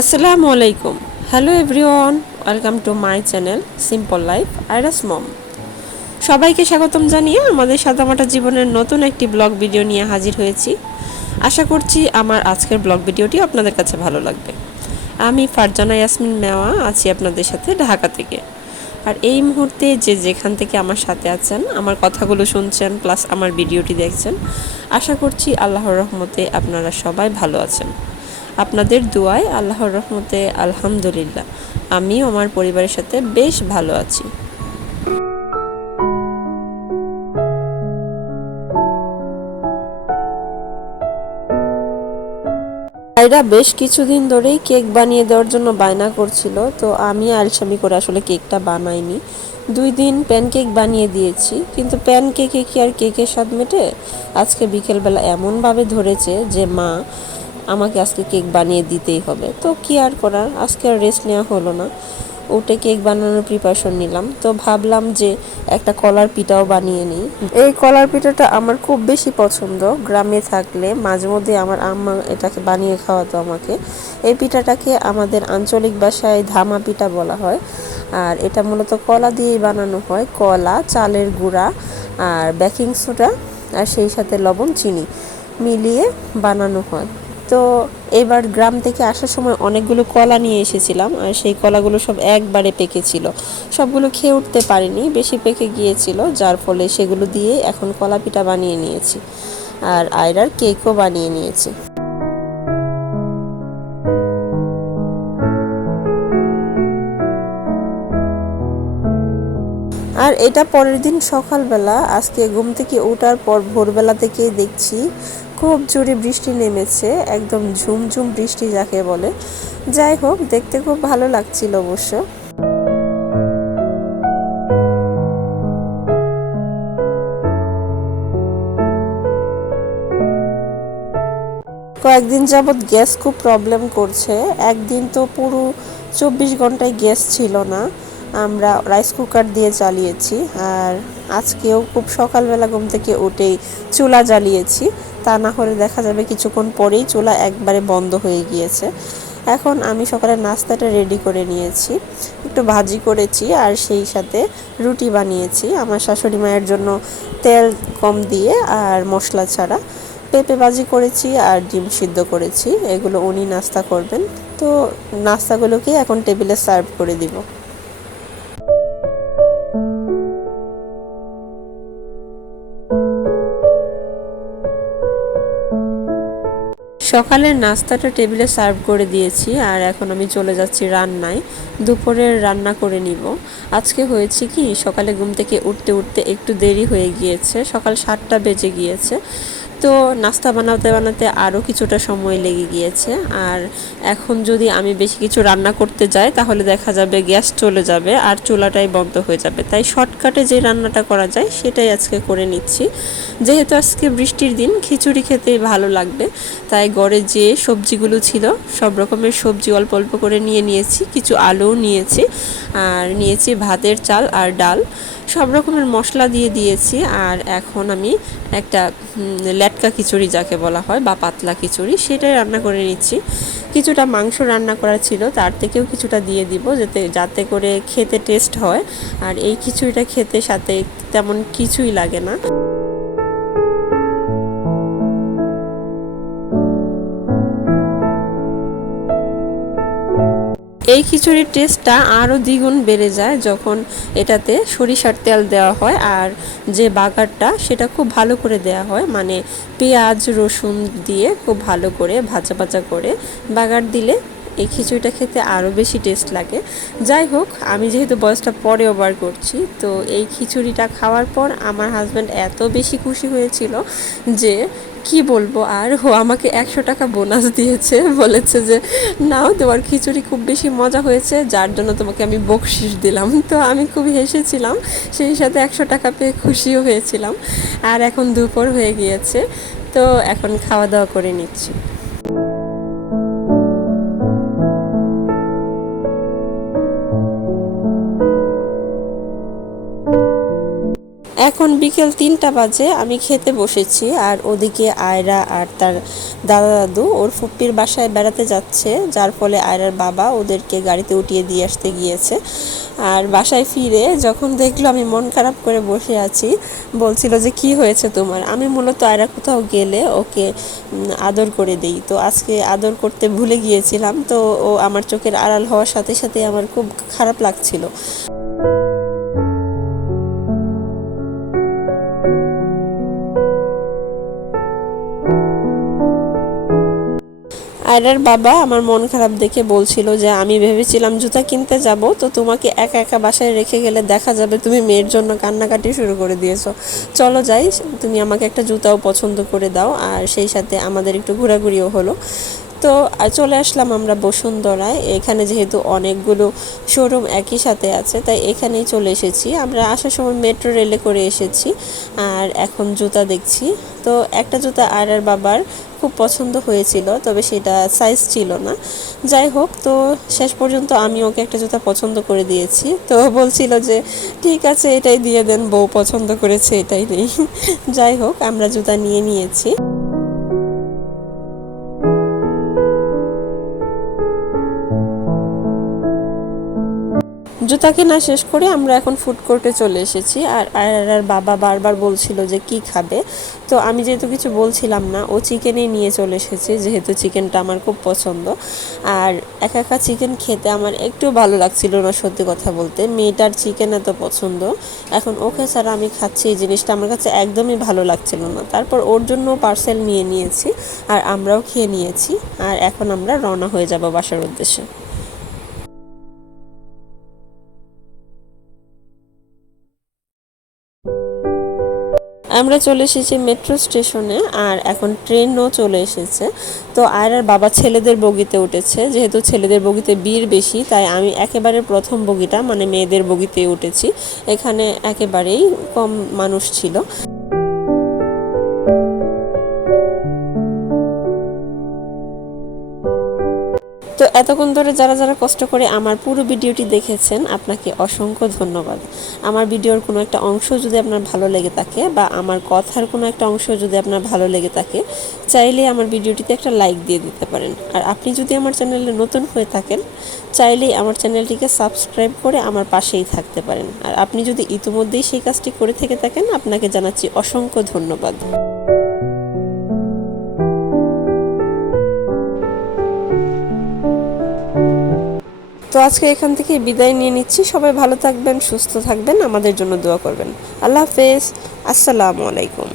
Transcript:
আসসালামু আলাইকুম। Hello everyone, welcome to my channel simple life আইরাস মম। সবাইকে স্বাগতম জানিয়ে আমাদের সাদামাটা জীবনের নতুন একটি ব্লগ ভিডিও নিয়ে হাজির হয়েছি। আশা করছি আমার আজকের ব্লগ ভিডিওটি আপনাদের কাছে ভালো লাগবে। আমি ফারজানা ইয়াসমিন মেওয়া আছি আপনাদের সাথে ঢাকা থেকে। আর এই মুহূর্তে যে যেখান থেকে আমার সাথে আছেন, আমার কথাগুলো শুনছেন প্লাস আমার ভিডিওটি দেখছেন, আশা করছি আল্লাহর রহমতে আপনারা সবাই ভালো আছেন। আপনাদের দোয়ায় আল্লাহর রহমতে আলহামদুলিল্লাহ আমিও আমার পরিবারের সাথে বেশ ভালো আছি। ভাইরা বেশ কিছুদিন ধরেই কেক বানিয়ে দেওয়ার জন্য বায়না করছিল, তো আমি আলসামি করে আসলে কেকটা বানাইনি। 2 দিন প্যানকেক বানিয়ে দিয়েছি, কিন্তু প্যানকেকে কি আর কেকের স্বাদ মেটে? আজকে বিকেলবেলা এমনভাবে ধরেছে যে মা আমাকে আজকে কেক বানিয়ে দিতেই হবে। তো কি আর করার, আজকে আর রেস্ট নেওয়া হলো না, উঠে কেক বানানোর প্রিপারেশন নিলাম। তো ভাবলাম যে একটা কলার পিঠাও বানিয়ে নিই। এই কলার পিঠাটা আমার খুব বেশি পছন্দ। গ্রামে থাকলে মাঝে মধ্যে আমার আম্মা এটাকে বানিয়ে খাওয়াতো আমাকে। এই পিঠাটাকে আমাদের আঞ্চলিক ভাষায় ধামা পিঠা বলা হয়। আর এটা মূলত কলা দিয়েই বানানো হয়। কলা, চালের গুঁড়া আর বেকিং সোডা আর সেই সাথে লবণ, চিনি মিলিয়ে বানানো হয়। তো এবার গ্রাম থেকে আসার সময় অনেকগুলো কলা নিয়ে এসেছিলাম, আর সেই কলাগুলো সব একবারে পেকেছিল। সবগুলো খেয়ে উঠতে পারিনি, বেশি পেকে গিয়েছিল, যার ফলে সেগুলো দিয়ে এখন কলা পিঠা বানিয়ে নিয়েছি। আর আয়রার কেকও বানিয়ে নিয়েছি। আর এটা পরের দিন সকালবেলা, আজকে ঘুম থেকে ওঠার পর ভোরবেলা থেকেই দেখছি খুব জোরে বৃষ্টি নেমেছে, একদম ঝুমঝুম বৃষ্টি যাকে বলে। যাই হোক, দেখতে খুব ভালো লাগছিল অবশ্য। কয়েকদিন যাবৎ গ্যাস খুব প্রবলেম করছে। একদিন তো পুরো 24 ঘন্টায় গ্যাস ছিল না, আমরা রাইস কুকার দিয়ে চালিয়েছি। আর আজকেও খুব সকালবেলা ঘুম থেকে উঠেই চুলা জ্বালিয়েছি, তা না হলে দেখা যাবে কিছুক্ষণ পরেই চুলা একবারে বন্ধ হয়ে গিয়েছে। এখন আমি সকালে নাস্তাটা রেডি করে নিয়েছি, একটু ভাজি করেছি আর সেই সাথে রুটি বানিয়েছি আমার শাশুড়ি মায়ের জন্য, তেল কম দিয়ে আর মশলা ছাড়া। পেঁপে ভাজি করেছি আর ডিম সিদ্ধ করেছি, এগুলো উনি নাস্তা করবেন। তো নাস্তাগুলোকে এখন টেবিলে সার্ভ করে দিব। সকালের নাস্তাটা টেবিলে সার্ভ করে দিয়েছি, আর এখন আমি চলে যাচ্ছি রান্নায়। দুপুরের রান্না করে নিব। আজকে হয়েছে কি, সকালে ঘুম থেকে উঠতে উঠতে একটু দেরি হয়ে গিয়েছে, সকাল 7টা বেজে গিয়েছে। তো নাস্তা বানাতে বানাতে আরও কিছুটা সময় লেগে গিয়েছে। আর এখন যদি আমি বেশি কিছু রান্না করতে যাই তাহলে দেখা যাবে গ্যাস চলে যাবে আর চুলাটাই বন্ধ হয়ে যাবে। তাই শর্টকাটে যে রান্নাটা করা যায় সেটাই আজকে করে নিচ্ছি। যেহেতু আজকে বৃষ্টির দিন, খিচুড়ি খেতেই ভালো লাগবে, তাই ঘরে যে সবজিগুলো ছিল সব রকমের সবজি অল্প অল্প করে নিয়ে নিয়েছি, কিছু আলুও নিয়েছি, আর নিয়েছি ভাতের চাল আর ডাল, সব রকমের মশলা দিয়ে দিয়েছি। আর এখন আমি একটা লেটকা খিচুড়ি যাকে বলা হয় বা পাতলা খিচুড়ি, সেটাই রান্না করে নিচ্ছি। কিছুটা মাংস রান্না করা ছিল, তার থেকেও কিছুটা দিয়ে দিব যাতে করে খেতে টেস্ট হয়। আর এই খিচুড়িটা খেতে সাথে তেমন কিছুই লাগে না। এই খিচুড়ির টেস্টটা আরও দ্বিগুণ বেড়ে যায় যখন এটাতে সরিষার তেল দেওয়া হয়, আর যে বাগারটা সেটা খুব ভালো করে দেওয়া হয়, মানে পেঁয়াজ রসুন দিয়ে খুব ভালো করে ভাজা ভাজা করে বাগার দিলে এই খিচুড়িটা খেতে আরও বেশি টেস্ট লাগে। যাই হোক, আমি যেহেতু বয়সটা পরে ওভার করছি, তো এই খিচুড়িটা খাওয়ার পর আমার হাজব্যান্ড এত বেশি খুশি হয়েছিল যে কি বলবো। আর ও আমাকে 100 টাকা বোনাস দিয়েছে, বলেছে যে নাও, তোমার খিচুড়ি খুব বেশি মজা হয়েছে, যার জন্য তোমাকে আমি বকশিস দিলাম। তো আমি খুব হেসেছিলাম, সেই সাথে 100 টাকা পেয়ে খুশিও হয়েছিলাম। আর এখন দুপুর হয়ে গিয়েছে, তো এখন খাওয়া দাওয়া করে নিচ্ছি। এখন বিকেল 3টা বাজে, আমি খেতে বসেছি। আর ওদিকে আয়রা আর তার দাদা দাদু ওর ফুপ্পির বাসায় বেড়াতে যাচ্ছে, যার ফলে আয়রার বাবা ওদেরকে গাড়িতে উঠিয়ে দিয়ে আসতে গিয়েছে। আর বাসায় ফিরে যখন দেখলো আমি মন খারাপ করে বসে আছি, বলছিল যে কি হয়েছে তোমার। আমি মূলত আয়রা কোথাও গেলে ওকে আদর করে দেই, তো আজকে আদর করতে ভুলে গিয়েছিলাম, তো ও আমার চোখের আড়াল হওয়ার সাথে সাথে আমার খুব খারাপ লাগছিল। আয়রার বাবা আমার মন খারাপ দেখে বলছিল যে আমি ভেবেছিলাম জুতা কিনতে যাব, তো তোমাকে একা একা বাসায় রেখে গেলে দেখা যাবে তুমি মেয়ের জন্য কান্নাকাটি শুরু করে দিয়েছো, চলো যাই, তুমি আমাকে একটা জুতাও পছন্দ করে দাও, আর সেই সাথে আমাদের একটু ঘোরাঘুরিও হলো। তো চলে আসলাম আমরা বসুন্ধরায়। এখানে যেহেতু অনেকগুলো শোরুম একই সাথে আছে, তাই এখানেই চলে এসেছি। আমরা আসার সময় মেট্রো রেলে করে এসেছি, আর এখন জুতা দেখছি। তো একটা জুতা আর বাবার খুব পছন্দ হয়েছিল, তবে সেটা সাইজ ছিল না। যাই হোক, তো শেষ পর্যন্ত আমি ওকে একটা জুতা পছন্দ করে দিয়েছি। তো বলছিল যে ঠিক আছে এটাই দিয়ে দেন, বউ পছন্দ করেছে এটাই নেই। যাই হোক, আমরা জুতা নিয়ে নিয়েছি। জুতা কেনা শেষ করে আমরা এখন ফুড কোর্টে চলে এসেছি। আর আয়রার বাবা বারবার বলছিল যে কি খাবে, তো আমি যেহেতু কিছু বলছিলাম না, ও চিকেনই নিয়ে চলে এসেছে, যেহেতু চিকেনটা আমার খুব পছন্দ। আর একা একা চিকেন খেতে আমার একটু ভালো লাগছিল না, সত্যি কথা বলতে। মেয়েটার চিকেন এত পছন্দ, এখন ওকে ছাড়া আমি খাচ্ছি, এই জিনিসটা আমার কাছে একদমই ভালো লাগছিল না। তারপর ওর জন্য পার্সেল নিয়ে নিয়েছি, আর আমরাও খেয়ে নিয়েছি। আর এখন আমরা রওনা হয়ে যাব বাসার উদ্দেশ্যে। আমরা চলে এসেছি মেট্রো স্টেশনে, আর এখন ট্রেনও চলে এসেছে। তো আয়রার বাবা ছেলেদের বগিতে উঠেছে, যেহেতু ছেলেদের বগিতে ভিড় বেশি, তাই আমি একেবারে প্রথম বগিটা মানে মেয়েদের বগিতে উঠেছি। এখানে একেবারেই কম মানুষ ছিল। তো এতক্ষণ ধরে যারা যারা কষ্ট করে আমার পুরো ভিডিওটি দেখেছেন, আপনাকে অসংখ্য ধন্যবাদ। আমার ভিডিওর কোনো একটা অংশ যদি আপনার ভালো লেগে থাকে, বা আমার কথার কোনো একটা অংশ যদি আপনার ভালো লেগে থাকে, চাইলে আমার ভিডিওটিতে একটা লাইক দিয়ে দিতে পারেন। আর আপনি যদি আমার চ্যানেলে নতুন হয়ে থাকেন, চাইলেই আমার চ্যানেলটিকে সাবস্ক্রাইব করে আমার পাশেই থাকতে পারেন। আর আপনি যদি ইতিমধ্যেই সেই কাজটি করে থেকে থাকেন, আপনাকে জানাচ্ছি অসংখ্য ধন্যবাদ। তো আজকে এখান থেকে বিদায় নিয়ে নিচ্ছি। সবাই ভালো থাকবেন, সুস্থ থাকবেন, আমাদের জন্য দোয়া করবেন। আল্লাহ হাফেজ, আসসালামু আলাইকুম।